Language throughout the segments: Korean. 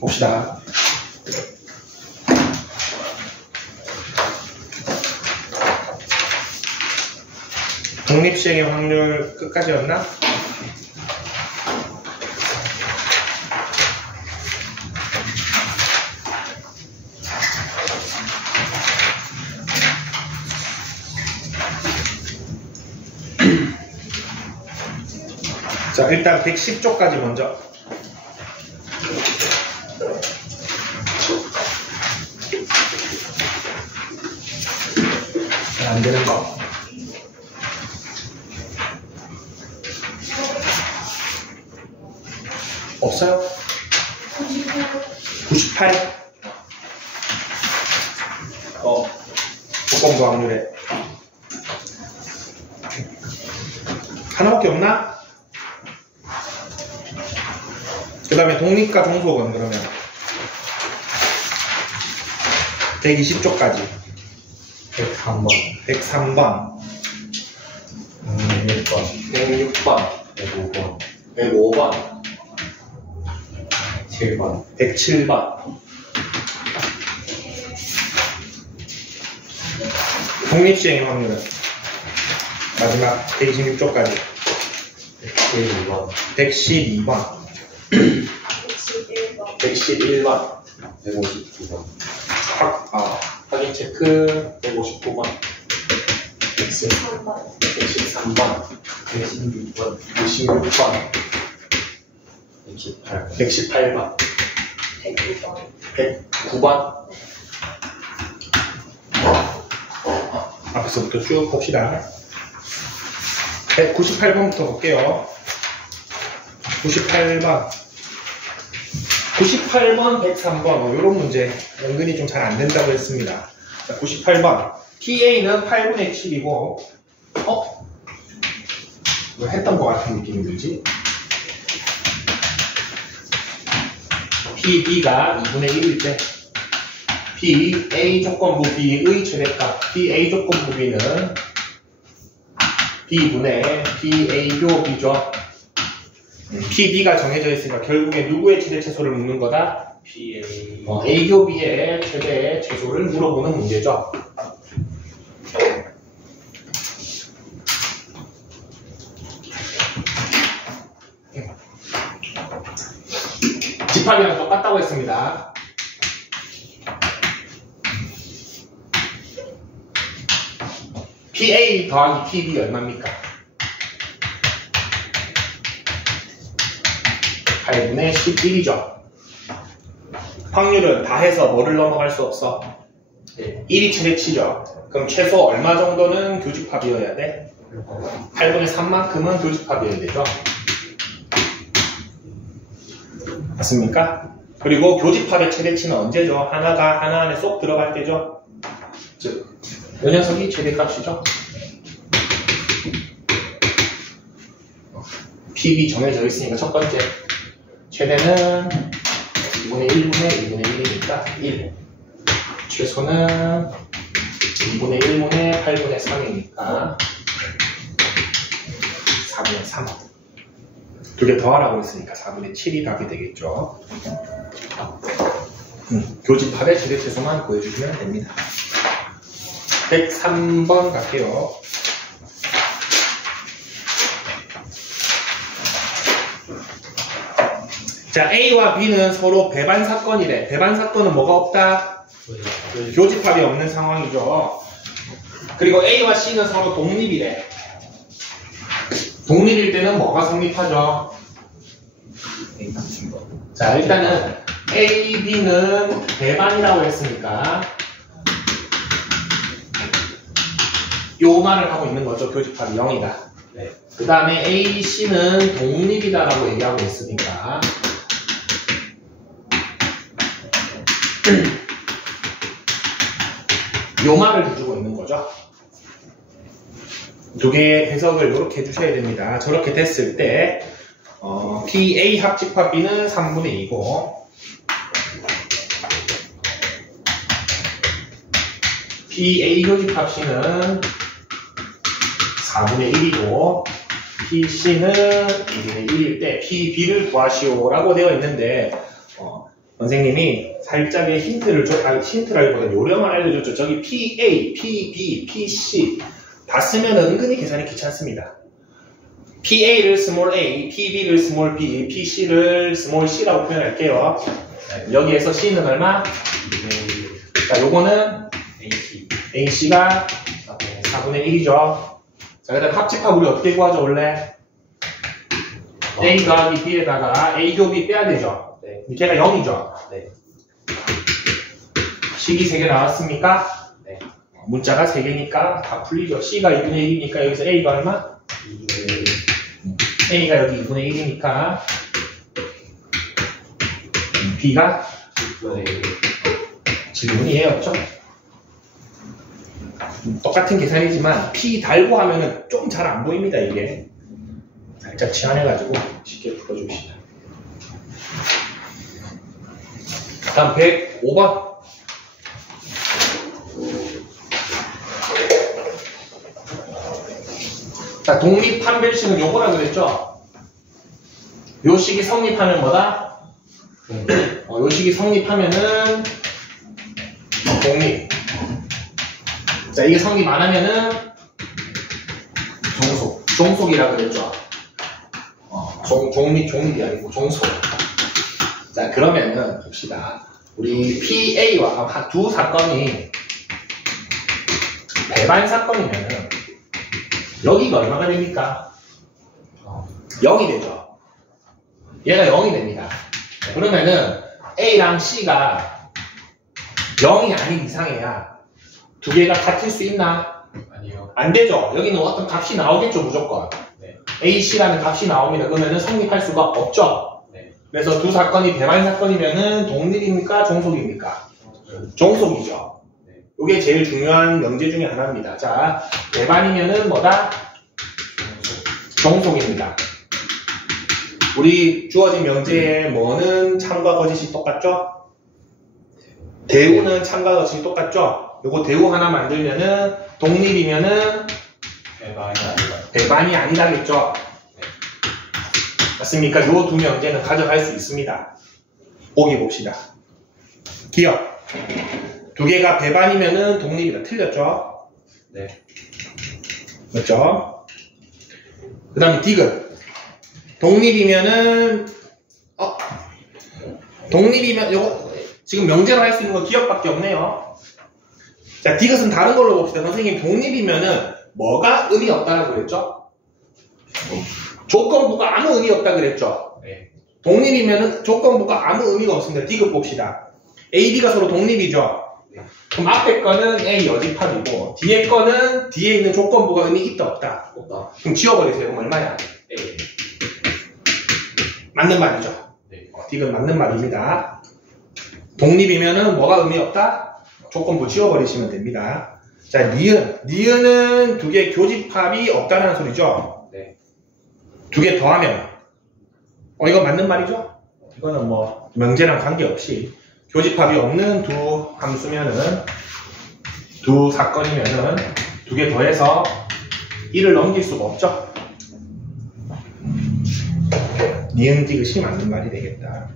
봅시다. 독립시행의 확률 끝까지였나? 자, 일단 110조까지 먼저. 안 되는 거. 없어요? 98. 조건부 확률에. 하나밖에 없나? 그 다음에 독립과 종속은 그러면 120조까지 103번 103번 106번 105번 105번 7번 107번 독립시행의 확률은 마지막 126조까지 112번 112번 111번 159번 확인 체크 159번 113번 113번 116번 116번 118번 109번 109번 앞에서부터 쭉 봅시다. 198번부터 볼게요. 98번 103번 이런 문제 은근히 좀 잘 안 된다고 했습니다. 자, 98번 TA는 8분의 7이고 이거 했던 것 같은 느낌이 들지? PB가 2분의 1일 때 PA 조건부 B의 최대값 PA 조건부 B는 B분의 PA교 B죠. PB가 정해져 있으니까 결국에 누구의 최대 최소를 묻는 거다? PA A교 B의 최대 최소를 물어보는 문제죠. 집합이랑 똑같다고 했습니다. PA 더하기 PB 얼마입니까? 8분의 11이죠. 확률은 다 해서 뭐를 넘어갈 수 없어? 1이 최대치죠. 그럼 최소 얼마 정도는 교집합이어야 돼? 8분의 3만큼은 교집합이어야 되죠. 맞습니까? 그리고 교집합의 최대치는 언제죠? 하나가 하나 안에 쏙 들어갈 때죠. 즉, 이 녀석이 최대값이죠. PB 정해져 있으니까 첫 번째 최대는 2분의 1분의 2분의 1이니까 1 최소는 2분의 1분의 8분의 3이니까 4분의 3 두 개 더하라고 했으니까 4분의 7이 답이 되겠죠. 교집합의 최대 최소만 구해주시면 됩니다. 103번 갈게요. 자, A와 B는 서로 배반 사건이래. 배반 사건은 뭐가 없다? 교집합이 없는 상황이죠. 그리고 A와 C는 서로 독립이래. 독립일 때는 뭐가 성립하죠? 자, 일단은 A, B는 배반이라고 했으니까 요 말을 하고 있는 거죠. 교집합이 0이다. 네. 그 다음에 A, C는 독립이다라고 얘기하고 있으니까 요 말을 해주고 있는 거죠. 두 개의 해석을 이렇게 해주셔야 됩니다. 저렇게 됐을 때 PA 합집합 B는 3분의 2고 PA 교집합 C는 4분의 1이고 PC는 2분의 1일 때 PB를 구하시오 라고 되어 있는데 선생님이 살짝의 힌트라기보다 요령을 알려줬죠. 저기 PA, PB, PC 다 쓰면 은근히 계산이 귀찮습니다. PA를 스몰 a, PB를 스몰 b, PC를 스몰 c라고 표현할게요. 여기에서 C는 얼마? 자, 요거는 AC가 4분의 1이죠. 자, 그 다음 합집합 우리 어떻게 구하죠, 원래? A 더하기 B에다가 A 교 B 빼야 되죠. 네. 걔가 0이죠. 네. 식이 3개 나왔습니까? 네. 문자가 3개니까 다 풀리죠. C가 2분의 1이니까 여기서 A가 얼마? A가 여기 2분의 1이니까 B가 6분의 1. 질문이 얘였죠. 똑같은 계산이지만 P 달고 하면은 좀 잘 안 보입니다. 이게 살짝 치환해가지고 쉽게 풀어줍시다. 다음 105번. 자, 독립 판별식은 요거라 그랬죠? 요 식이 성립하면 뭐다? 요 식이 성립하면은 독립. 자, 이게 성립 안 하면은 종속. 종속이라 그랬죠? 종립이 아니고 종속. 자, 그러면은 봅시다. 우리 PA와 두 사건이 배반 사건이면은 여기가 얼마가 됩니까? 0이 되죠. 얘가 0이 됩니다. 그러면은 A랑 C가 0이 아닌 이상해야 두 개가 같을 수 있나? 아니요. 안 되죠. 여기는 어떤 값이 나오겠죠, 무조건. 네. A, C라는 값이 나옵니다. 그러면은 성립할 수가 없죠. 네. 그래서 두 사건이 배반 사건이면은 독립입니까? 종속입니까? 종속이죠. 이게 제일 중요한 명제 중에 하나입니다. 자, 배반이면은 뭐다? 종속입니다. 우리 주어진 명제에 뭐는 참과 거짓이 똑같죠? 대우는 참과 거짓이 똑같죠? 요거 대우 하나 만들면은 독립이면은 배반이 아니다겠죠? 맞습니까? 요 두 명제는 가져갈 수 있습니다. 보기 봅시다. 기억. 두 개가 배반이면은 독립이다. 틀렸죠? 네. 맞죠? 그 다음에 디귿. 독립이면은, 독립이면, 요거, 지금 명제로 할 수 있는 건 기억밖에 없네요. 자, 디귿은 다른 걸로 봅시다. 선생님, 독립이면은 뭐가 의미 없다고 그랬죠? 조건부가 아무 의미 없다 그랬죠? 네. 독립이면은 조건부가 아무 의미가 없습니다. 디귿 봅시다. A, B가 서로 독립이죠? 그럼 앞에 거는 A 여집합이고 뒤에 거는 뒤에 있는 조건부가 의미 있다 없다? 없다. 그럼 지워버리세요. 그럼 얼마야? A. 맞는 말이죠. 네. 디귿 맞는 말입니다. 독립이면은 뭐가 의미 없다? 조건부 지워버리시면 됩니다. 자, 니은. 니은은 두 개 교집합이 없다는 소리죠? 네. 두 개 더하면 이거 맞는 말이죠? 이거는 뭐 명제랑 관계없이 교집합이 없는 두 함수면은 두 사건이면은 두 개 더해서 1을 넘길 수가 없죠. 니은 디귿이 맞는 말이 되겠다.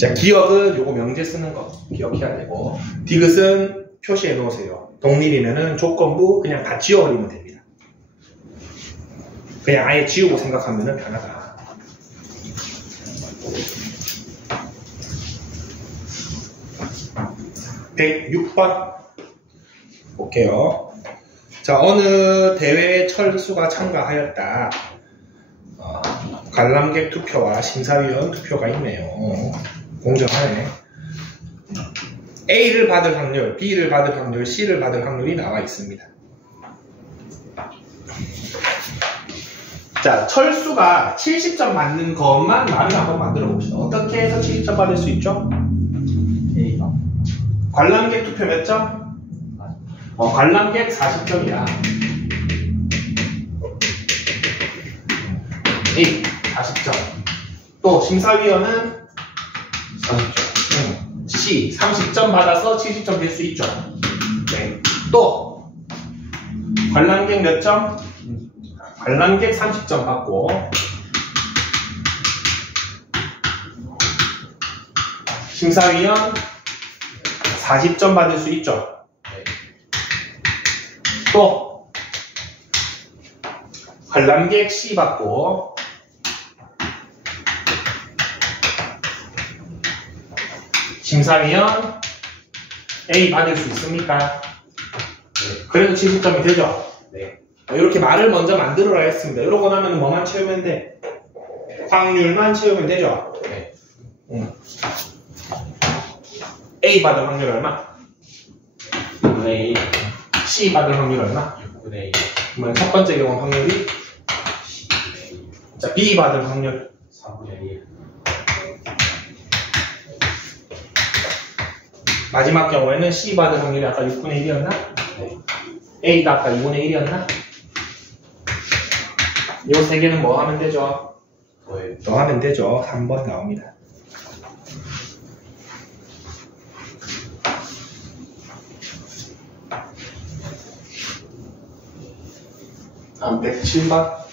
자, 기억은 요거 명제 쓰는 거 기억해야 되고 디귿은 표시해 놓으세요. 독립이면은 조건부 그냥 다 지워버리면 됩니다. 그냥 아예 지우고 생각하면은 편하다. (106번) 볼게요. 자, 어느 대회에 철수가 참가하였다. 관람객 투표와 심사위원 투표가 있네요. 공정하네. A를 받을 확률, B를 받을 확률, C를 받을 확률이 나와 있습니다. 자, 철수가 70점 맞는 것만 말을 한번 만들어 봅시다. 어떻게 해서 70점 받을 수 있죠? A가. 관람객 투표 몇 점? 관람객 40점이야. A 40점. 또 심사위원은 30점. C 30점 받아서 70점 될 수 있죠. 네. 또 관람객 몇 점? 관람객 30점 받고 심사위원 40점 받을 수 있죠. 네. 또 관람객 C 받고 심사위원 A 받을 수 있습니까? 네. 그래도 70점이 되죠. 네. 이렇게 말을 먼저 만들어라 했습니다. 이러고 나면 뭐만 채우면 돼? 확률만 채우면 되죠. 네. A 받을 확률 얼마? 6분의 1. C 받을 확률 얼마? 6분의 1. 그러면 첫 번째 경우 확률이 10분의 1. 자, B 받을 확률 4분의 1. 마지막 경우에는 C 받을 확률이 아까 6분의 1이었나? 네. A가 아까 2분의 1이었나? 요 세 개는 뭐 하면 되죠? 더해. 더 하면 되죠. 3번 나옵니다. 다음 107번.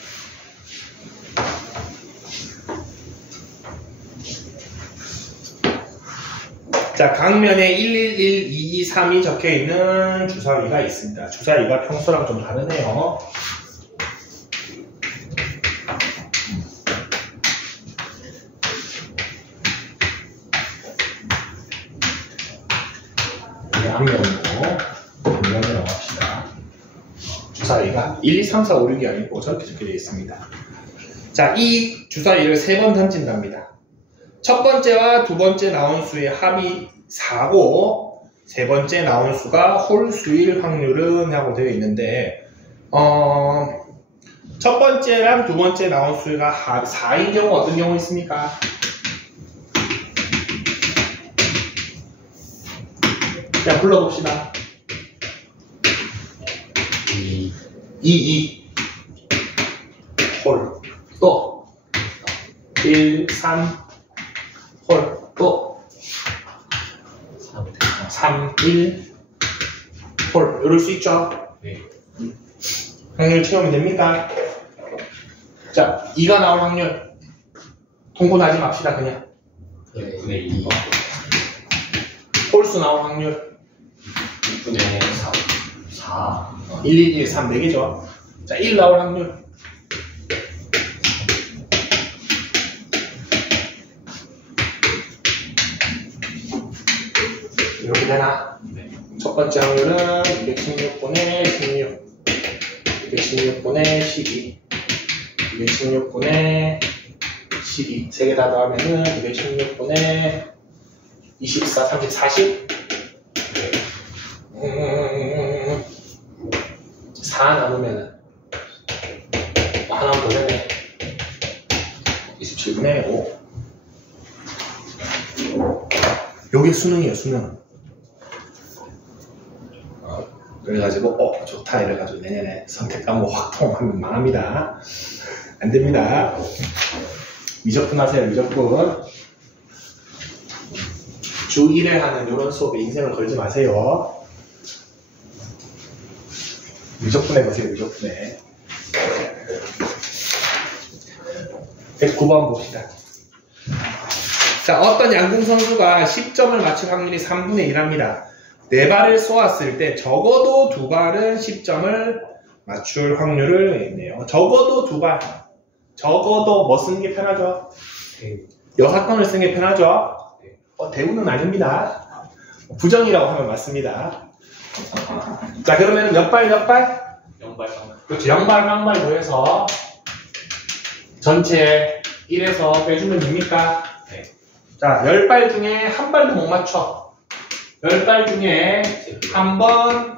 자, 강면에 111, 223이 적혀있는 주사위가 있습니다. 주사위가 평소랑 좀 다르네요. 앞면으로 정면으로 합시다. 주사위가 1, 2, 3, 4, 5, 6이 아니고 저렇게 적혀져 있습니다. 자, 이 주사위를 3번 던진답니다. 첫 번째와 두 번째 나온 수의 합이 4고 세 번째 나온 수가 홀수일 확률은 하고 되어 있는데 첫 번째랑 두 번째 나온 수가 4인 경우 어떤 경우 있습니까? 자, 불러봅시다. 2 홀. 또 1, 3 홀. 또 3, 1 홀. 이럴 수 있죠? 네. 확률 채우면 됩니까? 자, 2가 나올 확률 통분하지 맙시다. 그냥 6분의 2. 홀수 나올 확률 6분의 4. 1, 2, 1, 3, 4개죠. 자, 1 나올 확률 이렇게 되나? 네. 첫 번째 확률은 216분의 16 216분의 12 216분의 12 세 개 다 더하면은 216분의 24, 30, 40 4 나누면은 하나만 더 되네. 27분의 5 요게 수능이에요. 수능. 그래가지고 좋다 이래가지고 내년에 선택 과목 확 통하면 망합니다. 안 됩니다. 미적분 하세요. 미적분. 주 1회 하는 이런 수업에 인생을 걸지 마세요. 미적분해 보세요. 미적분해. 109번 봅시다. 자, 어떤 양궁 선수가 10점을 맞출 확률이 3분의 1합니다. 4발을 쏘았을 때 적어도 2발은 10점을 맞출 확률을 있네요. 적어도 2발. 적어도 뭐 쓰는 게 편하죠? 여사건을 쓰는 게 편하죠? 대우는 아닙니다. 부정이라고 하면 맞습니다. 자, 그러면 몇 발, 몇 발? 0발. 그렇죠. 0발, 0발 더해서 전체 1에서 빼주면 됩니까? 네. 자, 10발 중에 한 발도 못 맞춰. 10발 중에 한 번,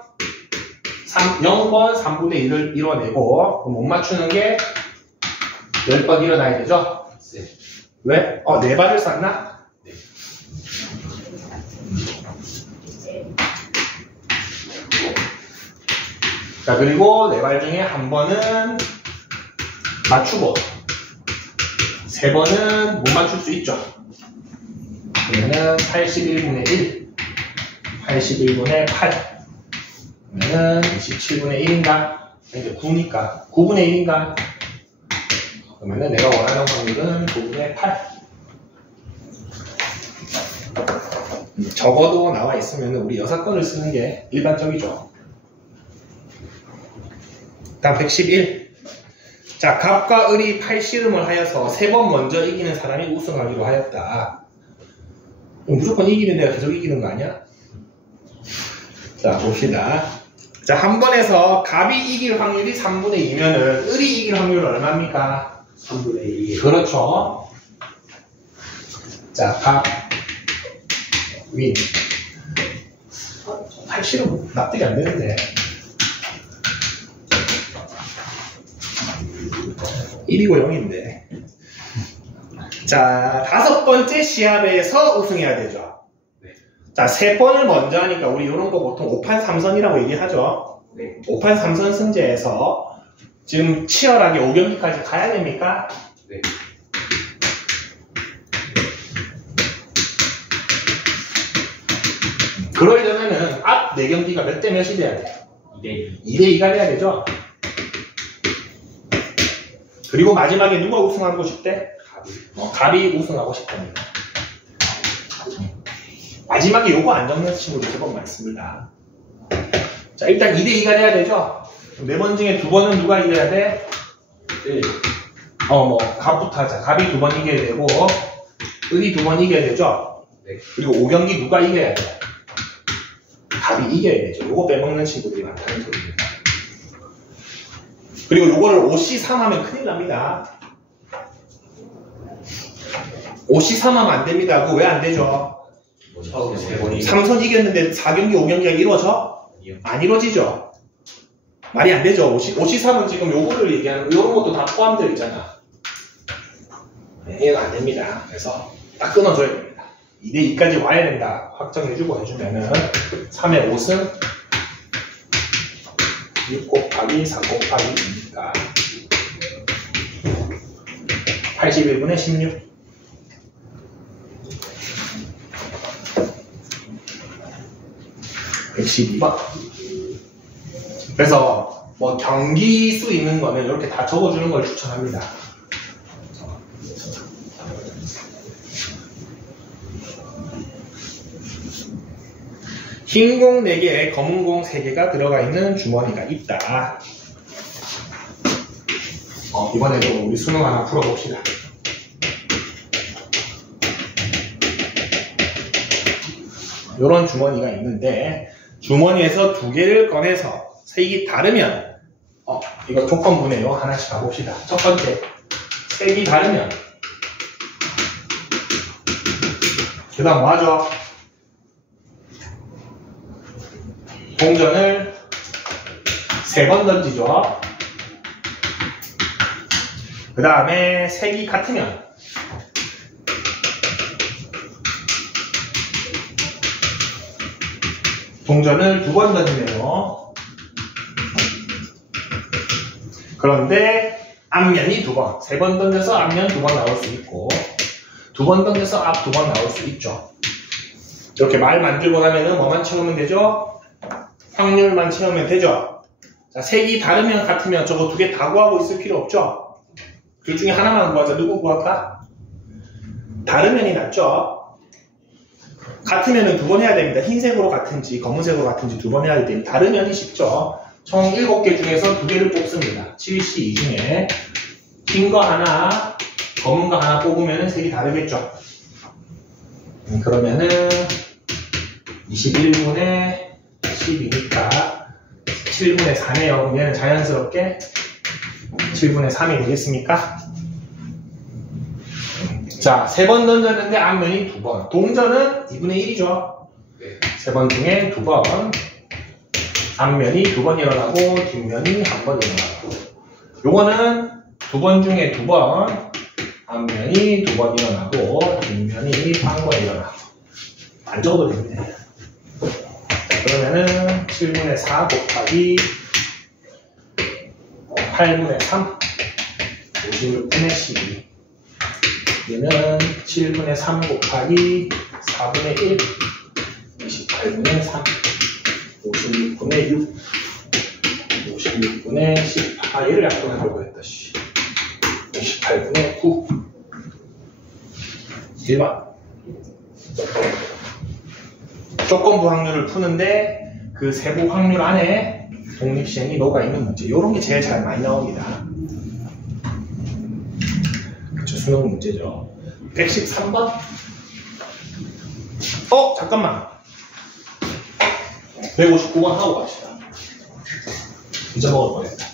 0번 3분의 1을 이뤄내고 못 맞추는 게 10번 일어나야 되죠? 네. 왜? 4발을 쐈나? 네. 자, 그리고 4발 중에 한 번은 맞추고 3번은 못 맞출 수 있죠. 그러면은 81분의 1, 81분의 8, 그러면은 27분의 1인가? 이제 9니까 9분의 1인가? 그러면은 내가 원하는 확률은 9분의 8. 적어도 나와 있으면 우리 여사건을 쓰는 게 일반적이죠. 다음 111. 자, 갑과 을이 팔씨름을 하여서 3번 먼저 이기는 사람이 우승하기로 하였다. 무조건 이기는 데가 계속 이기는 거 아니야? 자, 봅시다. 자, 한 번에서 갑이 이길 확률이 3분의 2면은 을이 이길 확률은 얼마입니까? 3분의 2. 그렇죠. 자, 갑, 윈. 팔씨름 납득이 안 되는데. 1이고 0인데. 자, 5번째 시합에서 우승해야 되죠. 네. 자, 3번을 먼저 하니까 우리 이런 거 보통 5판 3선이라고 얘기하죠. 네. 5판 3선 승제에서 지금 치열하게 5경기까지 가야 됩니까? 네. 그러려면은 앞 4경기가 몇 대 몇이 돼야 돼요? 2대2. 2대2가 돼야 되죠. 그리고 마지막에 누가 우승하고 싶대? 갑이 우승하고 싶답니다. 마지막에 요거 안 적는 친구들 제법 많습니다. 자, 일단 2대2가 돼야 되죠. 4번 중에 2번은 누가 이겨야 돼? 네. 갑부터 하자. 갑이 2번 이겨야 되고, 을이 2번 이겨야 되죠. 네. 그리고 5경기 누가 이겨야 돼? 갑이 이겨야 되죠. 요거 빼먹는 친구들이 많다는 소리입니다. 그리고 요거를 5C3 하면 큰일 납니다. 5C3 하면 안 됩니다. 그거 왜 안 되죠? 처음 3번이. 3선 이겼는데 4경기, 5경기가 이루어져? 안 이루어지죠? 말이 안 되죠. 5C3은 지금 요거를 얘기하는, 요런 것도 다 포함되어 있잖아. 얘는 안 됩니다. 그래서 딱 끊어줘야 됩니다. 2대2까지 와야 된다. 확정해주고 해주면은 3의 5승 6 곱하기 4 곱하기 2니까 81분의 16. (112번) 그래서 뭐 경기 수 있는 거는 이렇게 다 적어주는 걸 추천합니다. 흰 공 4개에 검은 공 3개가 들어가 있는 주머니가 있다. 이번에도 우리 수능 하나 풀어봅시다. 이런 주머니가 있는데 주머니에서 2개를 꺼내서 색이 다르면 이거 조건부네요. 하나씩 가봅시다. 첫 번째, 색이 다르면 그 다음 뭐하죠? 동전을 3번 던지죠. 그 다음에 색이 같으면 동전을 2번 던지네요. 그런데 앞면이 2번, 3번 던져서 앞면 2번 나올 수 있고 2번 던져서 앞 2번 나올 수 있죠. 이렇게 말 만들고 나면은 뭐만 채우면 되죠? 확률만 채우면 되죠. 자, 색이 다르면 같으면 저거 2개 다 구하고 있을 필요 없죠. 둘 중에 하나만 구하자. 누구 구할까? 다르면이 낫죠. 같으면은 2번 해야 됩니다. 흰색으로 같은지 검은색으로 같은지 2번 해야 되니 다르면이 쉽죠. 총 7개 중에서 2개를 뽑습니다. 7C 이 중에 흰 거 하나, 검은 거 하나 뽑으면은 색이 다르겠죠. 그러면은 21분의 10이니까 7분의 4네요. 그럼 얘는 자연스럽게 7분의 3이 되겠습니까? 자, 3번 던졌는데 앞면이 2번. 동전은 2분의 1이죠. 네. 3번 중에 2번. 앞면이 2번 일어나고 뒷면이 1번 일어나고. 요거는 2번 중에 2번. 앞면이 2번 일어나고 뒷면이 1번 일어나고. 안 적어도 됩니다. 그러면은 7분의 4 곱하기 8분의 3 56분의 12 얘는 7분의 3 곱하기 4분의 1 28분의 3 56분의 6 56분의 10 얘를 약분하려고 했다 28분의 9 1번 조건부 확률을 푸는데 그 세부 확률 안에 독립시행이 녹아있는 문제. 요런 게 제일 잘 많이 나옵니다. 그쵸, 수능 문제죠. 113번? 잠깐만. 159번 하고 갑시다. 잊어먹을 뻔했다.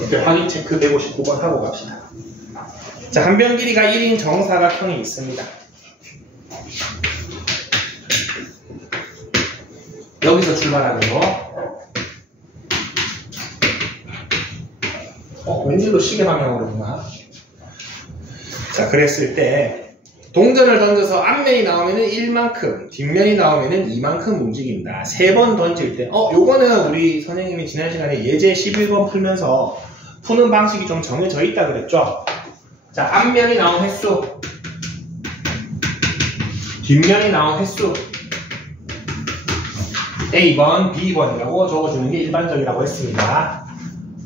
이렇게 확인 체크 159번 하고 갑시다. 자, 한 변 길이가 1인 정사각형이 있습니다. 여기서 출발하는 거. 왼쪽으로 시계 방향으로 구나. 자, 그랬을 때 동전을 던져서 앞면이 나오면은 1만큼, 뒷면이 나오면은 2만큼 움직인다. 3번 던질 때, 요거는 우리 선생님이 지난 시간에 예제 11번 풀면서 푸는 방식이 좀 정해져 있다 그랬죠? 자, 앞면이 나온 횟수, 뒷면이 나온 횟수, A번, B번이라고 적어주는 게 일반적이라고 했습니다.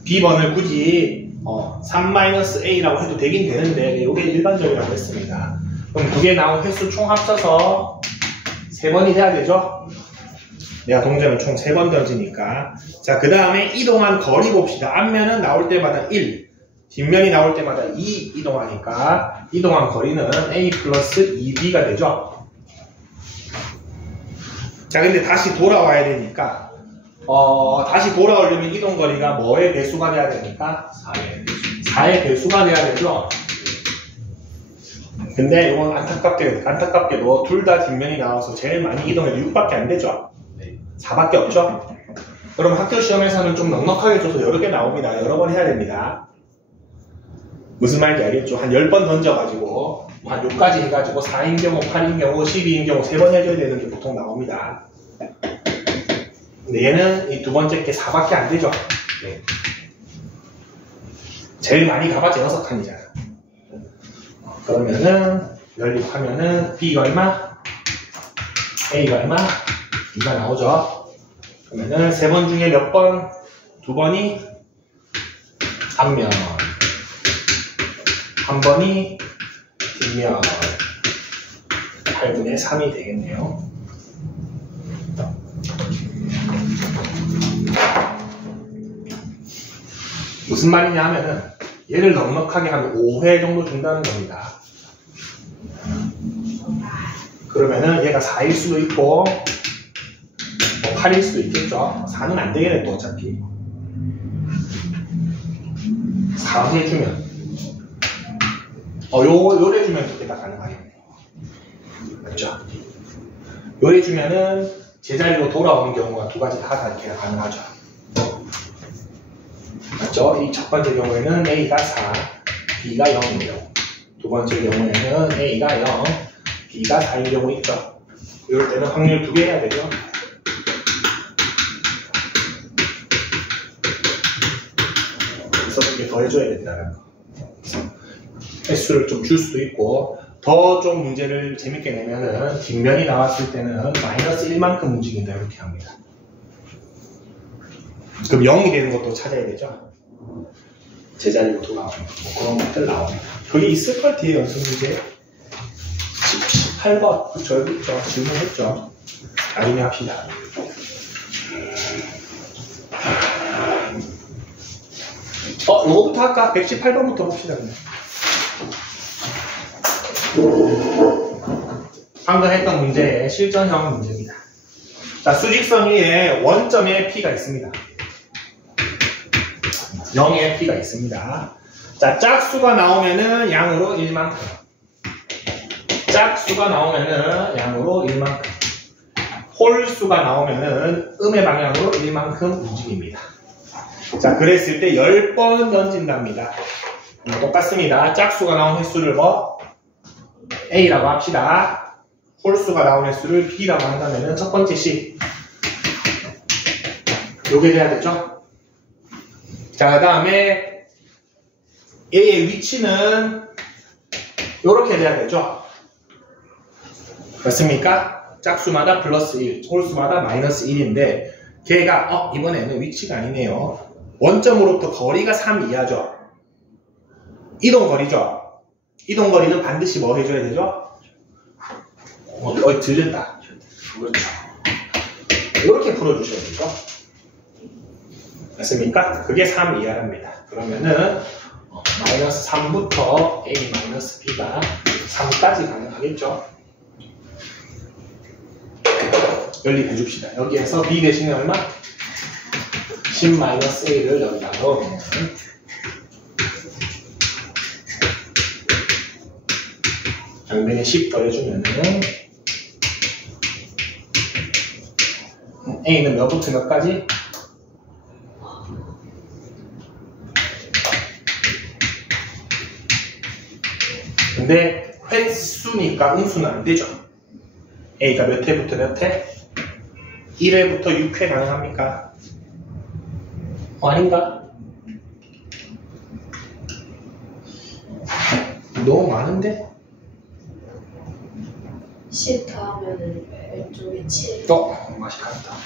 B번을 굳이 3-A라고 해도 되긴 되는데 이게 일반적이라고 했습니다. 그럼 두 개 나온 횟수 총 합쳐서 3번이 돼야 되죠? 내가 동전을 총 3번 던지니까. 자, 그 다음에 이동한 거리 봅시다. 앞면은 나올 때마다 1, 뒷면이 나올 때마다 2 이동하니까 이동한 거리는 A 플러스 2B가 되죠? 자, 근데 다시 돌아와야 되니까 다시 돌아오려면 이동거리가 뭐의 배수가 돼야 되니까? 4의 배수가 돼야 되죠? 근데 이건 안타깝게도 둘 다 뒷면이 나와서 제일 많이 이동해도 6밖에 안 되죠? 4밖에 없죠? 그럼 학교 시험에서는 좀 넉넉하게 줘서 여러 개 나옵니다. 여러 번 해야 됩니다. 무슨 말인지 알겠죠? 한 10번 던져가지고 한 6까지 해가지고 4인 경우, 8인 경우, 12인 경우 3번 해줘야 되는 게 보통 나옵니다. 근데 얘는 이 두 번째 게 4밖에 안 되죠? 네. 제일 많이 가봤자 6칸이잖아. 그러면은 연립하면은 B가 얼마? A가 얼마? B가 나오죠? 그러면은 3번 중에 몇 번? 2번이 앞면, 1번이 뒷면. 8분의 3이 되겠네요. 무슨 말이냐 하면은 얘를 넉넉하게 하면 5회 정도 준다는 겁니다. 그러면은 얘가 4일 수도 있고 8일 수도 있겠죠. 4는 안 되겠네 또 어차피. 4회 주면 요래 주면 그때가 가능하겠네요. 맞죠? 요래 주면은 제자리로 돌아오는 경우가 두 가지 다 이렇게 가능하죠. 맞죠? 이 첫 번째 경우에는 A가 4, B가 0이에요. 두 번째 경우에는 A가 0, B가 4인 경우 있죠. 이럴 때는 확률 2개 해야 되죠. 그래서 2개 더 해줘야 된다는 거. 횟수를 좀 줄 수도 있고, 더 좀 문제를 재밌게 내면은 뒷면이 나왔을 때는 마이너스 1만큼 움직인다 이렇게 합니다. 그럼 0이 되는 것도 찾아야 되죠. 제자리로 돌아오는 그런 것들 나옵니다. 거기 있을 걸 뒤에 연습 문제 18번 그쵸 여기 있죠. 질문했죠. 나중에 합시다. 요거부터 할까? 118번부터 봅시다. 그냥. 방금 했던 문제의 실전형 문제입니다. 자, 수직선 위에 원점에 P가 있습니다. 0의 P가 있습니다. 자, 짝수가 나오면은 양으로 1만큼. 짝수가 나오면은 양으로 1만큼. 홀수가 나오면은 음의 방향으로 1만큼 움직입니다. 자, 그랬을 때 10번 던진답니다. 똑같습니다. 짝수가 나온 횟수를 A라고 합시다. 홀수가 나온 횟수를 B라고 한다면은 첫 번째 식. 요게 돼야 되죠? 자, 그 다음에 A의 위치는 요렇게 돼야 되죠? 맞습니까? 짝수마다 플러스 1, 홀수마다 마이너스 1인데 걔가 이번에는 위치가 아니네요. 원점으로부터 거리가 3 이하죠. 이동거리죠. 이동거리는 반드시 뭐 해줘야 되죠? 들렸다. 그렇죠. 이렇게 풀어주셔야 되죠. 맞습니까? 그게 3 이하랍니다. 그러면은 마이너스 3부터 a 마이너스 b가 3까지 가능하겠죠. 연립해 줍시다. 여기에서 b 대신에 얼마? 10 마이너스 a를 여기다 넣으면 양변에 10 더해주면은 a는 몇부터 몇까지? 근데 횟수니까 음수는 안 되죠. a가 몇 회부터 몇 회? 1회부터 6회 가능합니까? 아닌가? 너무 많은데? 10 더하면은 왼쪽에 7. 맛이 같다.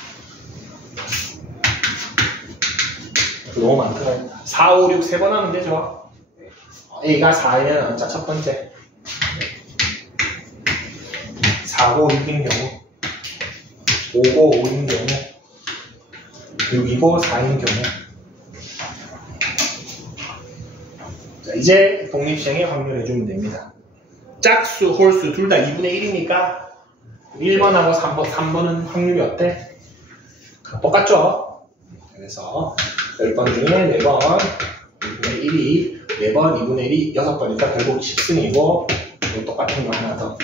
너무 많더라. 4, 5, 6 3번 하면 되죠. A가 4이면 자, 첫 번째 4고 6인 경우 5고 5인 경우 6이고 4인 경우. 자, 이제 독립시행에 확률해주면 됩니다. 짝수, 홀수 둘 다 2분의 1이니까 1번하고 3번은 확률이 어때? 똑같죠? 그래서 10번 중에 4번 2분의 1이 4번 2분의 1이 6번이니까 결국 10승이고 똑같은 거 하나 더.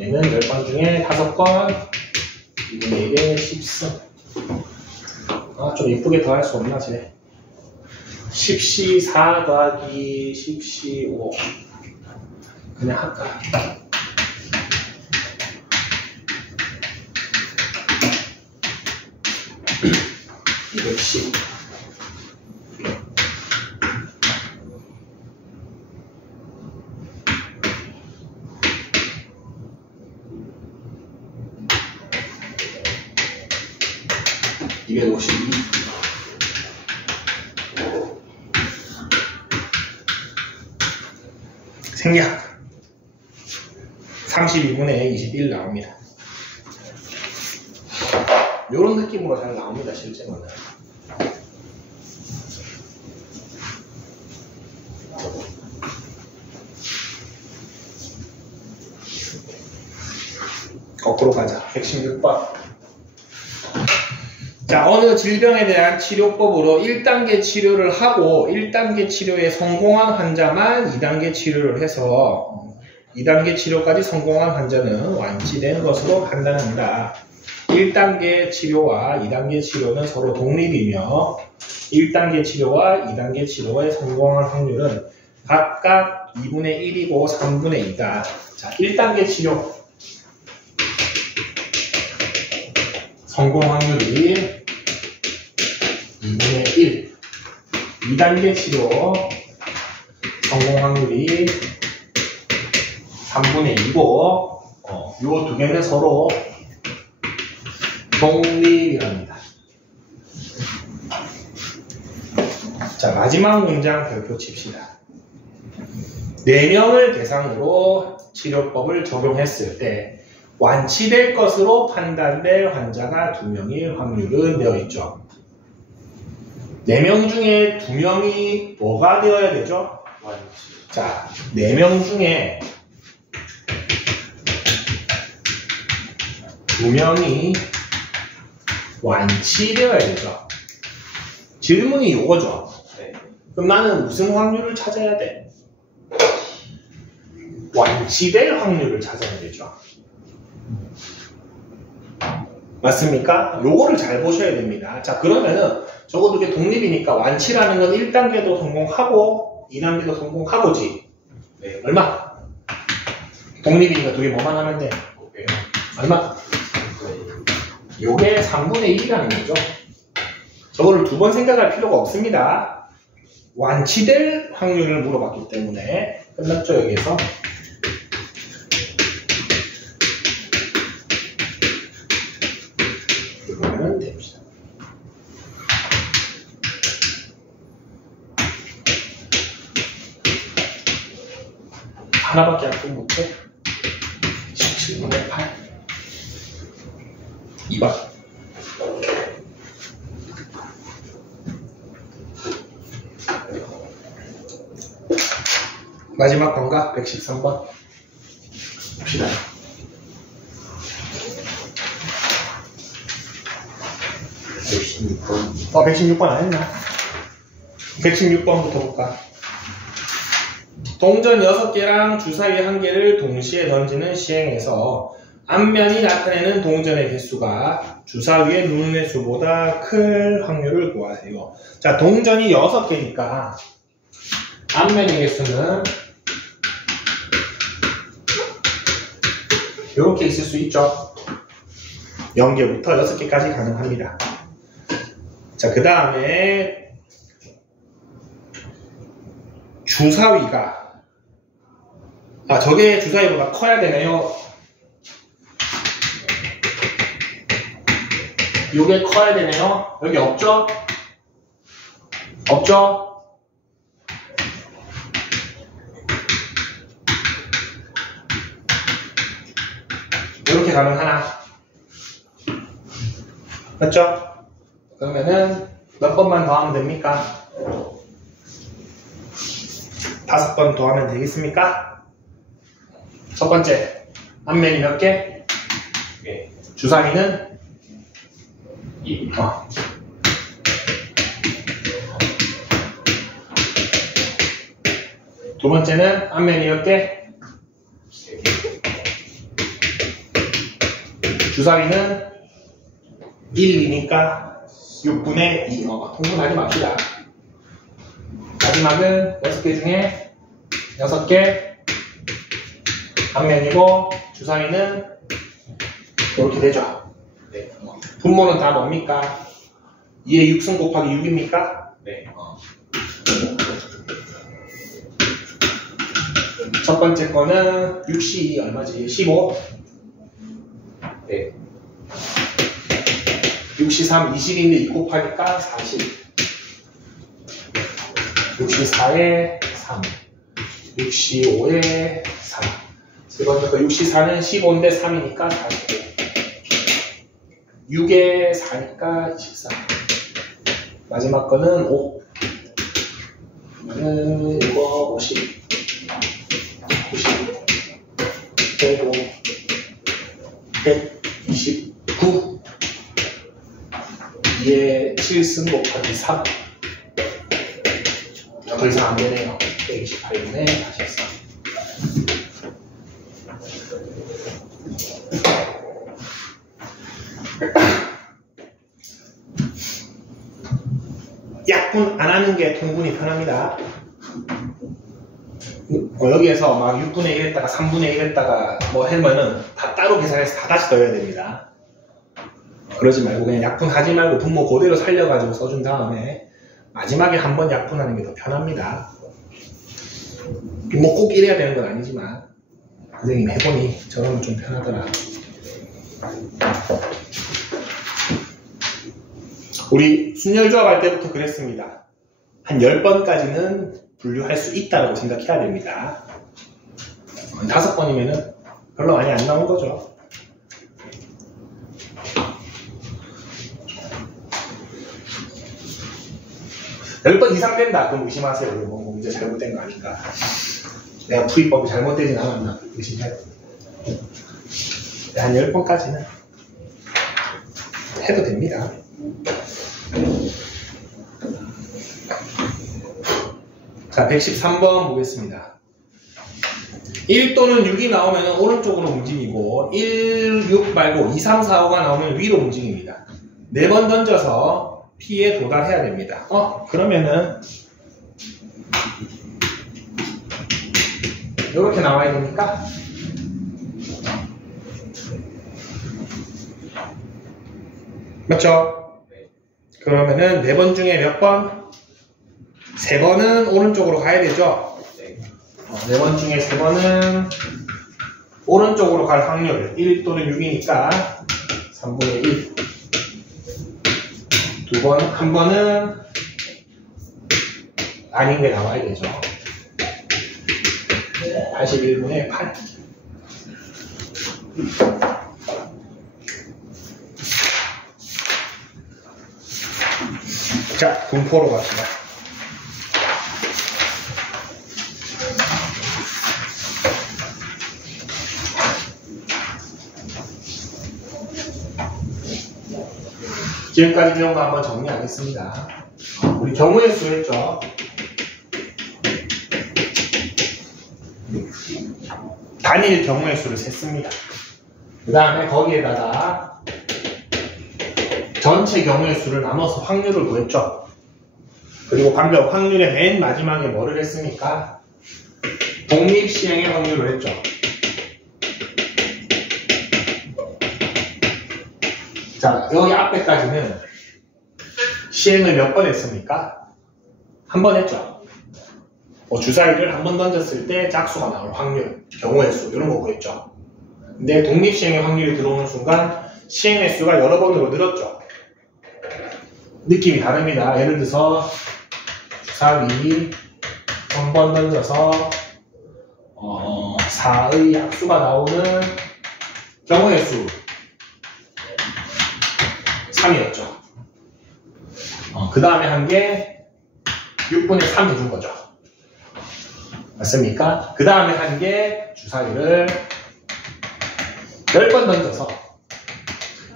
얘는 10번 중에 5번 2분의 1에 10승. 좀 이쁘게 더 할 수 없나 쟤. 10C 4 더하기 10C 5 그냥 할까? 역시 생략 32분의 21 나옵니다. 이런 느낌으로 잘 나옵니다. 실제로는. 거꾸로 가자. 116번. 자, 어느 질병에 대한 치료법으로 1단계 치료를 하고 1단계 치료에 성공한 환자만 2단계 치료를 해서 2단계 치료까지 성공한 환자는 완치된 것으로 판단합니다. 1단계 치료와 2단계 치료는 서로 독립이며 1단계 치료와 2단계 치료에 성공할 확률은 각각 2분의 1이고 3분의 2다. 자, 1단계 치료 성공 확률이 2분의 1. 2단계 치료 성공 확률이 3분의 2고 요 두 개는 서로 독립이랍니다. 자, 마지막 문장 별표 칩시다. 4명을 대상으로 치료법을 적용했을 때 완치될 것으로 판단될 환자가 2명일 확률은 되어 있죠. 4명 중에 2명이 뭐가 되어야 되죠? 완치. 자, 4명 중에 2명이 완치되어야 되죠. 질문이 이거죠. 네. 그럼 나는 무슨 확률을 찾아야 돼? 완치될 확률을 찾아야 되죠. 맞습니까? 요거를 잘 보셔야 됩니다. 자, 그러면은 적어도 이게 독립이니까 완치라는 건 1단계도 성공하고 2단계도 성공하고지. 네, 얼마? 독립이니까 두 개 뭐만 하면 돼? 얼마? 요게 3분의 1이라는 거죠. 저거를 두 번 생각할 필요가 없습니다. 완치될 확률을 물어봤기 때문에 끝났죠, 여기에서. 그러면 됩니다. 하나밖에 약분 못해? 17분의 8 2번. 마지막 번가 113번 봅시다. 116번. 116번 안 했나? 116번부터 볼까? 동전 6개랑 주사위 1개를 동시에 던지는 시행에서 앞면이 나타내는 동전의 개수가 주사위의 눈의 수보다 클 확률을 구하세요. 자, 동전이 6개니까 앞면의 개수는 이렇게 있을 수 있죠. 0개부터 6개까지 가능합니다. 자, 그 다음에 주사위가 저게 주사위보다 커야 되네요. 요게 커야 되네요. 여기 없죠? 없죠? 이렇게 가면 하나. 맞죠? 그러면은 몇 번만 더 하면 됩니까? 5번 더 하면 되겠습니까? 첫 번째, 앞면이 몇 개? 주사위는 2. 두 번째는 앞면이 몇 개? 주사위는 1이니까 6분의 2. 통분하지 맙시다. 마지막은 6개 중에 6개 앞면이고 주사위는 이렇게 되죠. 네. 분모는 다 뭡니까? 2의 6승 곱하기 6입니까? 네. 첫 번째 거는 6이 얼마지? 15. 네. 6이 3, 20인데 2 곱하니까 40. 6이 4에 3. 6이 5에 3. 세 번째 거 6이 4는 15인데 3이니까 45. 6에 4니까 24. 마지막 거는 5. 그러면은 이거 50. 105. 129. 2에 7승 곱하기 3. 더 이상 안 되네요. 128분의 43. 약분 안 하는 게 통분이 편합니다. 여기에서 막 6분의 1 했다가 3분의 1 했다가 뭐 하면은 다 따로 계산해서 다 다시 넣어야 됩니다. 그러지 말고 그냥 약분하지 말고 분모 그대로 살려가지고 써준 다음에 마지막에 한번 약분하는 게 더 편합니다. 뭐 꼭 이래야 되는 건 아니지만 선생님 해보니 저는 좀 편하더라. 우리 순열조합 할 때부터 그랬습니다. 한 10번까지는 분류할 수 있다고 생각해야 됩니다. 5번이면은 별로 많이 안 나온 거죠. 열 번 이상 된다. 그럼 의심하세요. 뭐 문제 잘못된 거 아닌가. 내가 풀이법이 잘못되진 않았나. 의심해요. 한 10번까지는 해도 됩니다. 자, 113번 보겠습니다. 1 또는 6이 나오면 오른쪽으로 움직이고 1, 6 말고 2, 3, 4, 5가 나오면 위로 움직입니다. 4번 던져서 P에 도달해야 됩니다. 그러면은 이렇게 나와야 됩니까? 맞죠? 그러면은 4번 중에 몇 번? 3번은 오른쪽으로 가야 되죠? 4번 중에 3번은 오른쪽으로 갈 확률 1 또는 6이니까 3분의 1. 한 번은 아닌 게 나와야 되죠. 81분의 8. 자, 분포로 갑시다. 지금까지 배운 거 한번 정리하겠습니다. 우리 경우의 수 했죠? 단일 경우의 수를 셌습니다. 그 다음에 거기에다가 전체 경우의 수를 나눠서 확률을 구했죠. 그리고 방금 확률의 맨 마지막에 뭐를 했습니까? 독립시행의 확률을 했죠. 자, 여기 앞에까지는 시행을 몇 번 했습니까? 한 번 했죠. 주사위를 한 번 던졌을 때 짝수가 나올 확률, 경우의 수, 이런 거 구했죠. 근데 독립시행의 확률이 들어오는 순간 시행의 수가 여러 번으로 늘었죠. 느낌이 다릅니다. 예를 들어서 주사위 한 번 던져서 4의 약수가 나오는 경우의 수 3이었죠. 그 다음에 한 게 6분의 3 해준 거죠. 맞습니까? 그 다음에 한 게 주사위를 10번 던져서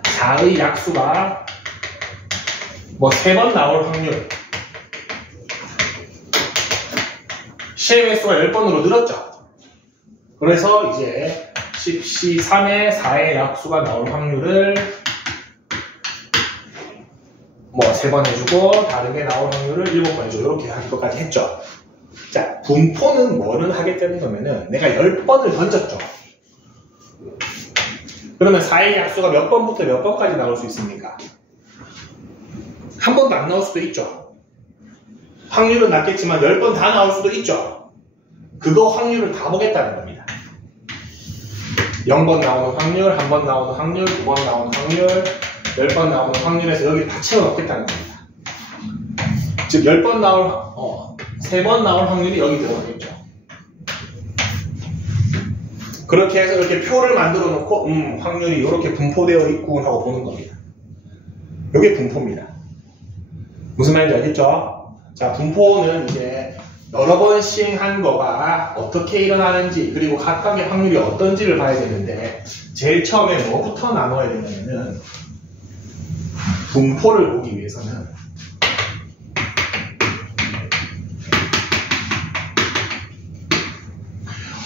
4의 약수가 3번 나올 확률. 시행의 수가 10번으로 늘었죠. 그래서 이제 10C3에 4의 약수가 나올 확률을 3번 해주고 다르게 나올 확률을 7번 해주고 이렇게 할 것까지 했죠. 자, 분포는 뭐는 하겠다는 거면은 내가 10번을 던졌죠. 그러면 4의 약수가 몇 번부터 몇 번까지 나올 수 있습니까? 한 번도 안 나올 수도 있죠. 확률은 낮겠지만 10번 다 나올 수도 있죠. 그거 확률을 다 보겠다는 겁니다. 0번 나오는 확률, 1번 나오는 확률, 2번 나오는 확률, 10번 나오는 확률에서 여기 다 채워넣겠다는 겁니다. 즉 10번 나올 3번 나올 확률이 여기 들어가겠죠. 그렇게 해서 이렇게 표를 만들어 놓고 확률이 이렇게 분포되어 있고 하고 보는 겁니다. 이게 분포입니다. 무슨 말인지 알겠죠? 자, 분포는 이제 여러 번 시행한 거가 어떻게 일어나는지 그리고 각각의 확률이 어떤지를 봐야 되는데 제일 처음에 뭐부터 나눠야 되냐면은 분포를 보기 위해서는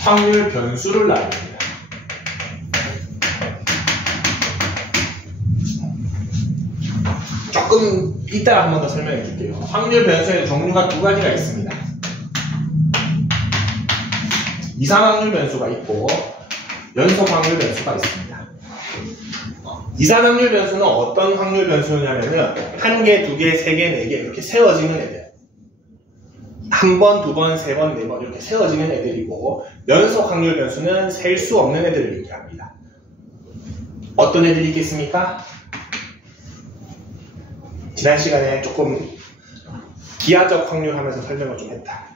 확률 변수를 나눠야 됩니다. 조금 이따가 한 번 더 설명해 줄게요. 확률 변수의 종류가 두 가지가 있습니다. 이산확률 변수가 있고 연속 확률 변수가 있습니다. 이산확률 변수는 어떤 확률 변수냐면은 1개, 2개, 3개, 4개 이렇게 세워지는 애들. 1번, 2번, 3번, 4번 이렇게 세워지는 애들이고 연속 확률 변수는 셀 수 없는 애들을 얘기합니다. 어떤 애들이 있겠습니까? 지난 시간에 조금 기하적 확률 하면서 설명을 좀 했다.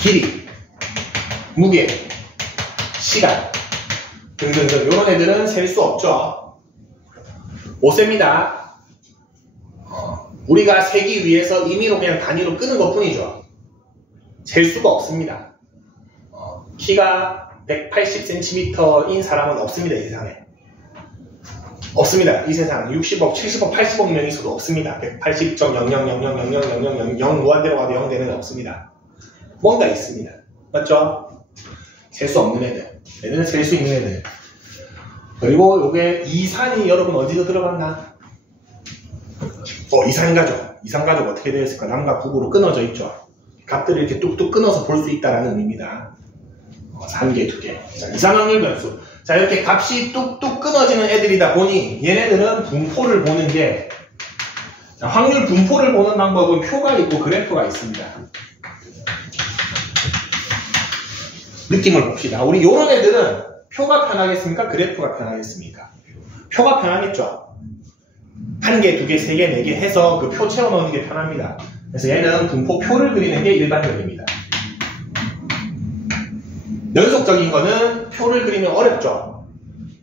길이, 무게, 시간 등등등 이런 애들은 셀 수 없죠. 못 셉니다. 우리가 세기 위해서 임의로 그냥 단위로 끄는 것 뿐이죠. 셀 수가 없습니다. 키가 180cm인 사람은 없습니다. 이 세상에. 없습니다. 이 세상 60억, 70억, 80억 명이 있어도 없습니다. 180.00000000 무한대로 가도 0 되는 애 없습니다. 뭔가 있습니다. 맞죠? 셀 수 없는 애들. 얘네는 셀 수 있는 애들. 그리고 요게 이산이 여러분 어디서 들어갔나? 이산가족. 이산가족 어떻게 되어 있을까? 남과 북으로 끊어져 있죠. 값들을 이렇게 뚝뚝 끊어서 볼 수 있다는 의미입니다. 3개, 2개. 자, 이산확률 변수. 자, 이렇게 값이 뚝뚝 끊어지는 애들이다 보니 얘네들은 분포를 보는 게 자, 확률 분포를 보는 방법은 표가 있고 그래프가 있습니다. 느낌을 봅시다. 우리 요런 애들은 표가 편하겠습니까? 그래프가 편하겠습니까? 표가 편하겠죠. 1개, 2개, 3개, 4개 해서 그 표 채워넣는 게 편합니다. 그래서 얘는 분포표를 그리는 게 일반적입니다. 연속적인 거는 표를 그리면 어렵죠.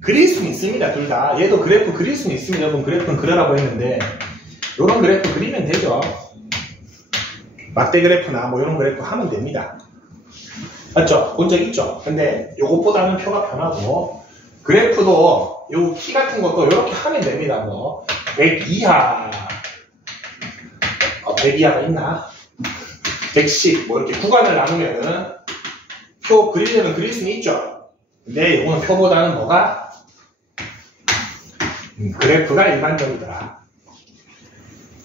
그릴 수는 있습니다, 둘 다. 얘도 그래프 그릴 수는 있습니다. 여러분 그래프는 그려라고 했는데 요런 그래프 그리면 되죠. 막대 그래프나 뭐 이런 그래프 하면 됩니다. 맞죠? 본 적 있죠? 근데 요것보다는 표가 편하고 그래프도 요 키 같은 것도 이렇게 하면 됩니다. 뭐 100 이하 100 이하가 있나? 110 뭐 이렇게 구간을 나누면은 표 그리려면 그릴 수는 있죠. 근데 이거는 표보다는 뭐가? 그래프가 일반적이더라.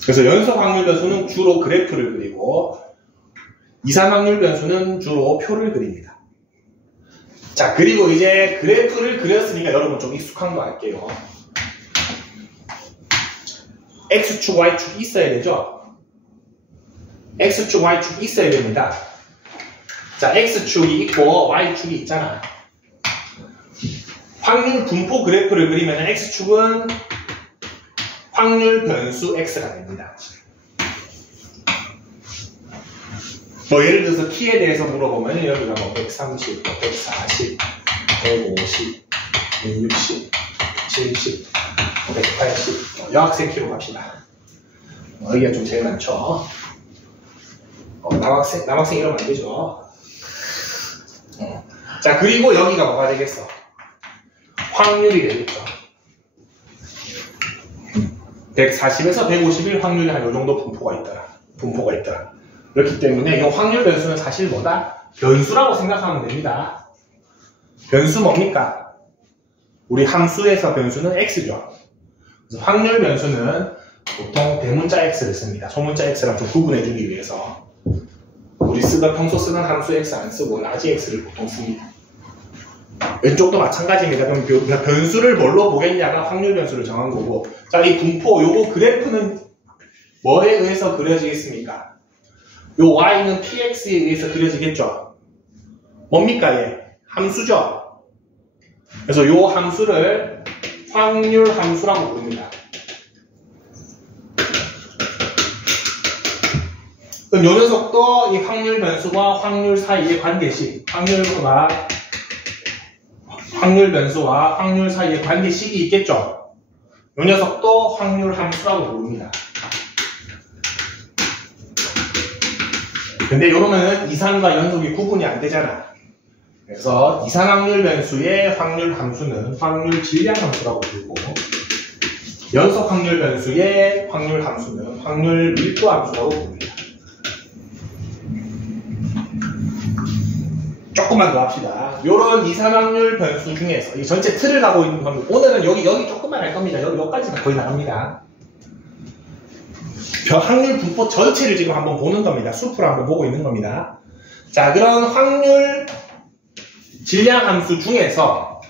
그래서 연속 확률 변수는 주로 그래프를 그리고 이산 확률 변수는 주로 표를 그립니다. 자, 그리고 이제 그래프를 그렸으니까 여러분 좀 익숙한 거 할게요. X축, Y축 있어야 되죠? X축, Y축 있어야 됩니다. 자, X축이 있고 Y축이 있잖아. 확률 분포 그래프를 그리면 X축은 확률 변수 X가 됩니다. 뭐 예를 들어서 키에 대해서 물어보면 여기가 뭐 130, 140, 150, 160, 70, 180 여학생 키로 갑시다. 여기가 좀 제일 많죠. 남학생 이러면 안 되죠. 자, 그리고 여기가 뭐가 되겠어? 확률이 되겠죠. 140에서 151 확률이 한 요 정도 분포가 있더라. 그렇기 때문에 이 확률 변수는 사실 뭐다? 변수라고 생각하면 됩니다. 변수 뭡니까? 우리 함수에서 변수는 x죠. 그래서 확률 변수는 보통 대문자 x를 씁니다. 소문자 x랑 좀 구분해주기 위해서 우리 평소 쓰는 함수 x 안 쓰고 라지 x를 보통 씁니다. 왼쪽도 마찬가지입니다. 그럼 변수를 뭘로 보겠냐가 확률 변수를 정한 거고, 자, 이 분포, 요거 그래프는 뭐에 의해서 그려지겠습니까? 요 y는 px에 의해서 그려지겠죠? 뭡니까, 얘? 함수죠? 그래서 요 함수를 확률 함수라고 부릅니다. 그럼 요 녀석도 이 확률 변수와 확률 사이의 관계식, 확률 변수와 확률 사이의 관계식이 있겠죠? 요 녀석도 확률 함수라고 부릅니다. 근데 이러면은 이산과 연속이 구분이 안 되잖아. 그래서 이산 확률 변수의 확률 함수는 확률 질량 함수라고 부르고, 연속 확률 변수의 확률 함수는 확률 밀도 함수라고 부릅니다. 조금만 더 합시다. 요런 이산 확률 변수 중에서 이 전체 틀을 가고 있는 겁니다. 오늘은 여기 조금만 할 겁니다. 여기까지가 거의 나갑니다. 확률 분포 전체를 지금 한번 보는 겁니다. 수프를 한번 보고 있는 겁니다. 자, 그런 확률 질량 함수 중에서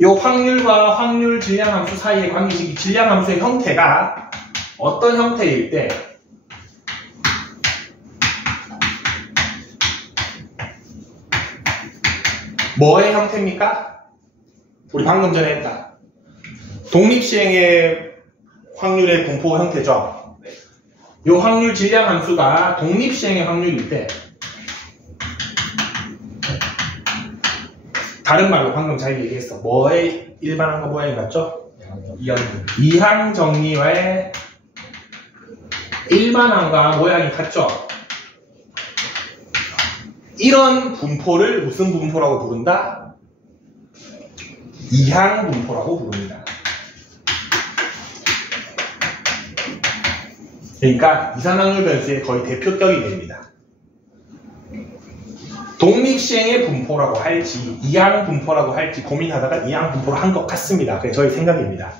이 확률과 확률 질량 함수 사이의 관계식이 질량 함수의 형태가 어떤 형태일 때 뭐의 형태입니까? 우리 방금 전에 했다. 독립시행의 확률의 분포 형태죠. 이 확률 질량 함수가 독립시행의 확률일 때, 다른 말로 방금 잘 얘기했어. 뭐의 일반항과 모양이 같죠? 이항 정리와의 일반항과 모양이 같죠? 이런 분포를 무슨 분포라고 부른다? 이항 분포라고 부릅니다. 그러니까 이산확률 변수의 거의 대표격이 됩니다. 독립시행의 분포라고 할지 이항 분포라고 할지 고민하다가 이항 분포로 한 것 같습니다. 그게 저희 생각입니다.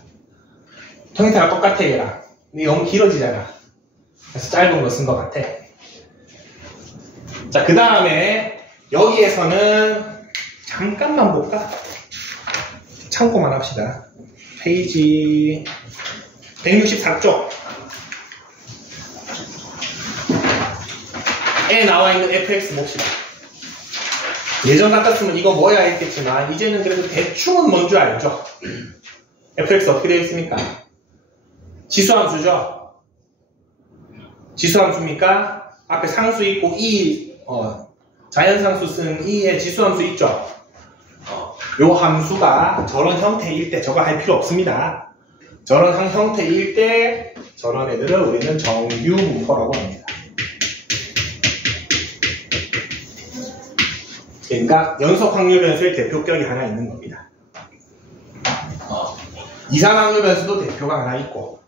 형태가 똑같아 얘랑. 근데 너무 길어지잖아. 그래서 짧은 거 쓴 것 같아. 자, 그 다음에 여기에서는 잠깐만 볼까? 참고만 합시다. 페이지 164쪽 에 나와 있는 fx 봅시다. 예전 같았으면 이거 뭐야 했겠지만 이제는 그래도 대충은 뭔 줄 알죠? fx 어떻게 되어 있습니까? 지수함수죠? 지수함수입니까? 앞에 상수 있고 자연상수 쓰는 이의 지수함수 있죠? 요 함수가 저런 형태일 때 저거 할 필요 없습니다. 저런 형태일 때 저런 애들을 우리는 정규 분포라고 합니다. 그러니까 연속 확률 변수의 대표격이 하나 있는 겁니다. 이상 확률 변수도 대표가 하나 있고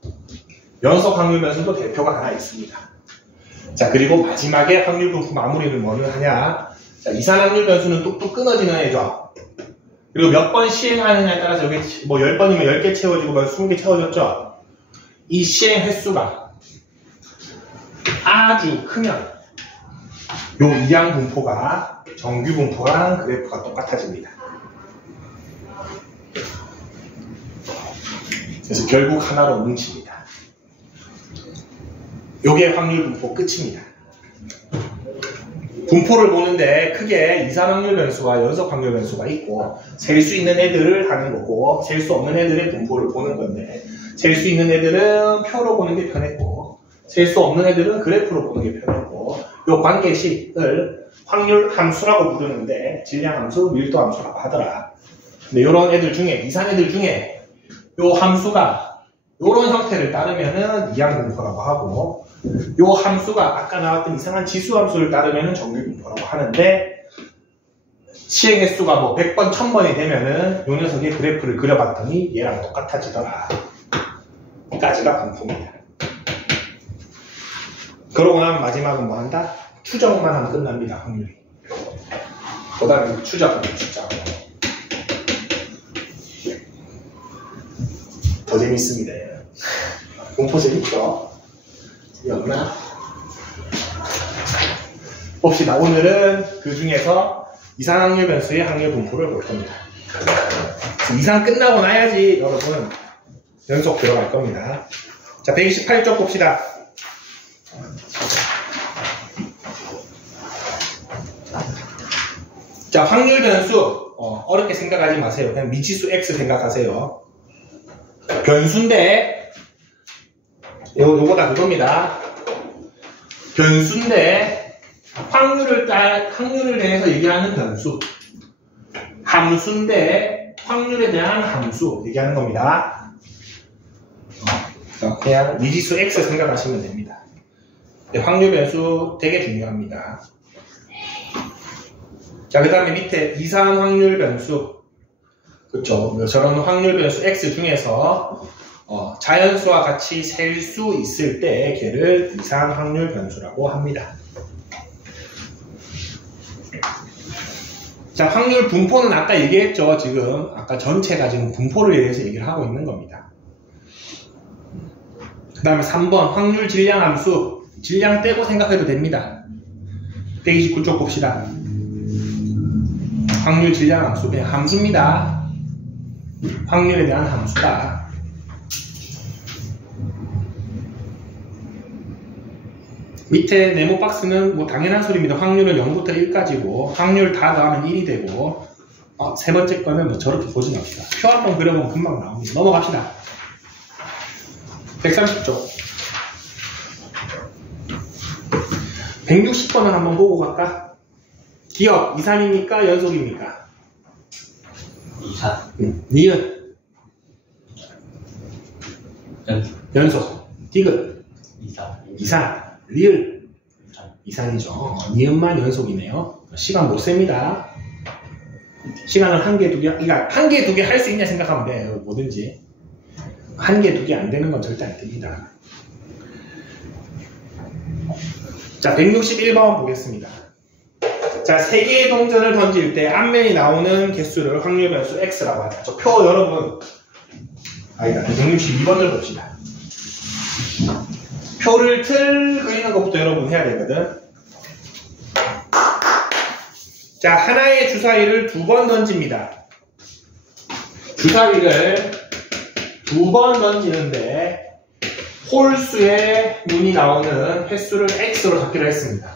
연속 확률 변수도 대표가 하나 있습니다. 자, 그리고 마지막에 확률 분포 마무리를 뭐를 하냐? 자, 이상 확률 변수는 뚝뚝 끊어지는 애죠. 그리고 몇 번 시행하느냐에 따라서 여기 뭐 10번이면 10개 채워지고 뭐 20개 채워졌죠? 이 시행 횟수가 아주 크면 요 이항 분포가 정규 분포랑 그래프가 똑같아집니다. 그래서 결국 하나로 뭉칩니다. 요게 확률 분포 끝입니다. 분포를 보는데 크게 이상 확률 변수와 연속 확률 변수가 있고 셀 수 있는 애들을 하는 거고 셀 수 없는 애들의 분포를 보는 건데 셀 수 있는 애들은 표로 보는 게 편했고 셀 수 없는 애들은 그래프로 보는 게 편했고 요 관계식을 확률 함수라고 부르는데 질량 함수, 밀도 함수라고 하더라. 근데 요런 애들 중에 이상 애들 중에 요 함수가 요런 형태를 따르면은 이항 분포라고 하고 요 함수가 아까 나왔던 이상한 지수 함수를 따르면은 정규 분포라고 하는데 시행 횟수가 뭐 100번, 1000번이 되면은 요 녀석의 그래프를 그려봤더니 얘랑 똑같아지더라. 까지가 분포입니다. 그러고 나면 마지막은 뭐 한다? 추정만 하면 끝납니다. 확률이. 그 다음에 추정하면 추정. 더 재밌습니다. 분포 재밌죠? 없나? 봅시다. 오늘은 그 중에서 이상 확률 변수의 확률 분포를 볼 겁니다. 이상 끝나고 나야지 여러분 연속 들어갈 겁니다. 자, 128쪽 봅시다. 자, 확률 변수 어렵게 생각하지 마세요. 그냥 미지수 x 생각하세요. 변수인데 요거다 그겁니다. 변수인데 확률을 대해서 얘기하는 변수. 함수인데 확률에 대한 함수 얘기하는 겁니다. 그냥 미지수 x 생각하시면 됩니다. 확률 변수 되게 중요합니다. 자, 그 다음에 밑에 이상 확률 변수. 그렇죠. 저런 확률 변수 x 중에서 자연수와 같이 셀 수 있을 때 걔를 이상 확률 변수라고 합니다. 자, 확률 분포는 아까 얘기했죠. 지금 아까 전체가 지금 분포를 대해서 얘기를 하고 있는 겁니다. 그 다음에 3번 확률 질량 함수. 질량 떼고 생각해도 됩니다. 129쪽 봅시다. 확률 질량 함수 그냥 함수입니다. 확률에 대한 함수다. 밑에 네모 박스는 뭐 당연한 소리입니다. 확률은 0부터 1까지고 확률 다 더하면 1이 되고 세 번째 거는 뭐 저렇게 보지 맙시다. 표 한 번 그려보면 금방 나옵니다. 넘어갑시다. 130쪽 160번을 한번 보고 갈까? 기억, 이산입니까? 연속입니까? 이산. 니은. 연속. 디귿. 이산. 리을. 이산이죠. 니은만 연속이네요. 시간 못 셉니다. 시간을 한 개, 두 개, 그러니까 한 개, 두 개 할 수 있냐 생각하면 돼요. 뭐든지. 한 개, 두 개 안 되는 건 절대 안 됩니다. 자, 161번 보겠습니다. 자, 3개의 동전을 던질 때 앞면이 나오는 개수를 확률 변수 x라고 하죠. 저 표 여러분, 아니다, 162번을 봅시다. 표를 틀 그리는 것부터 여러분 해야 되거든. 자, 하나의 주사위를 2번 던집니다. 주사위를 2번 던지는데 홀수의 눈이 나오는 횟수를 x로 잡기로 했습니다.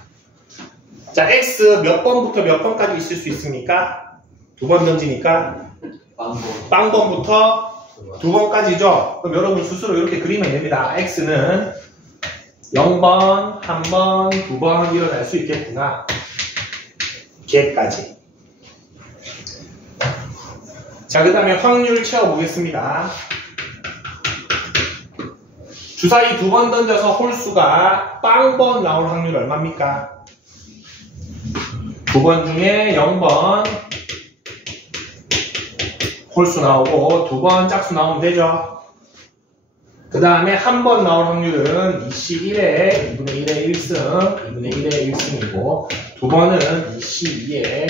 자, x 몇 번부터 몇 번까지 있을 수 있습니까? 2번 던지니까 빵번부터 2번까지죠. 그럼 여러분 스스로 이렇게 그리면 됩니다. x는 0번, 1번, 2번 일어날 수 있겠구나. 개까지. 자, 그 다음에 확률 채워보겠습니다. 주사위 2번 던져서 홀수가 빵번 나올 확률 얼마입니까? 2번 중에 0번 홀수 나오고 2번 짝수 나오면 되죠. 그 다음에 한 번 나올 확률은 2C1에 2분의 1의 1승, 2분의 1의 1승이고 2번은 2C2에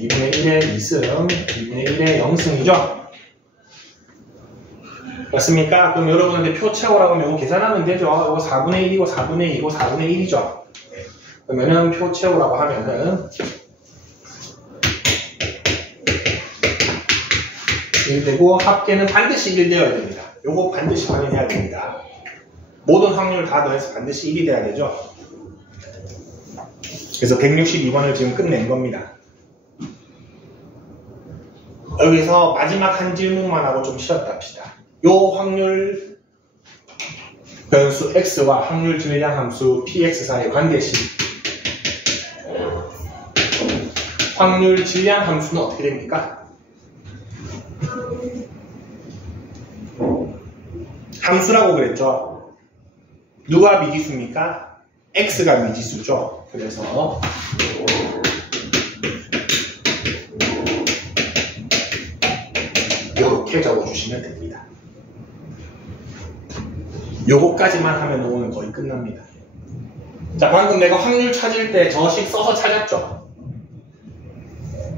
2분의 1의 2승, 2분의 1의 0승이죠. 맞습니까? 그럼 여러분한테 표 채우라고 하면 이거 계산하면 되죠. 이거 4분의 1이고 4분의 2이고 4분의 1이죠. 그러면은 표 채우라고 하면은 1 되고 합계는 반드시 1 되어야 됩니다. 요거 반드시 확인해야 됩니다. 모든 확률 다 더해서 반드시 1이 돼야 되죠. 그래서 162번을 지금 끝낸 겁니다. 여기서 마지막 한 질문만 하고 좀 쉬었다 합시다. 요 확률 변수 x와 확률 질량 함수 px 사이의 관계식. 확률 질량 함수는 어떻게 됩니까? 함수라고 그랬죠. 누가 미지수입니까? x가 미지수죠. 그래서 이렇게 적어주시면 됩니다. 요거까지만 하면 오늘 거의 끝납니다. 자, 방금 내가 확률 찾을 때 저식 써서 찾았죠?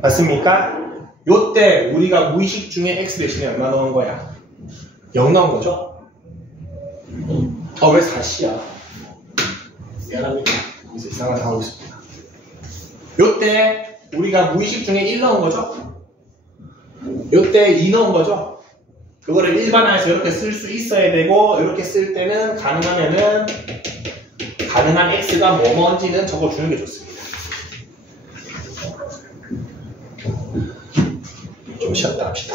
맞습니까? 요때 우리가 무의식 중에 x 대신에 얼마 넣은 거야? 0 넣은 거죠? 왜 4C야? 미안합니다. 여기서 이상한 거 하고 있습니다. 요때 우리가 무의식 중에 1 넣은 거죠? 요때 2 넣은 거죠? 그거를 일반화해서 이렇게 쓸 수 있어야 되고, 이렇게 쓸 때는 가능하면은 가능한 x가 뭔지는 적어주는 게 좋습니다. 좀 쉬었다 합시다.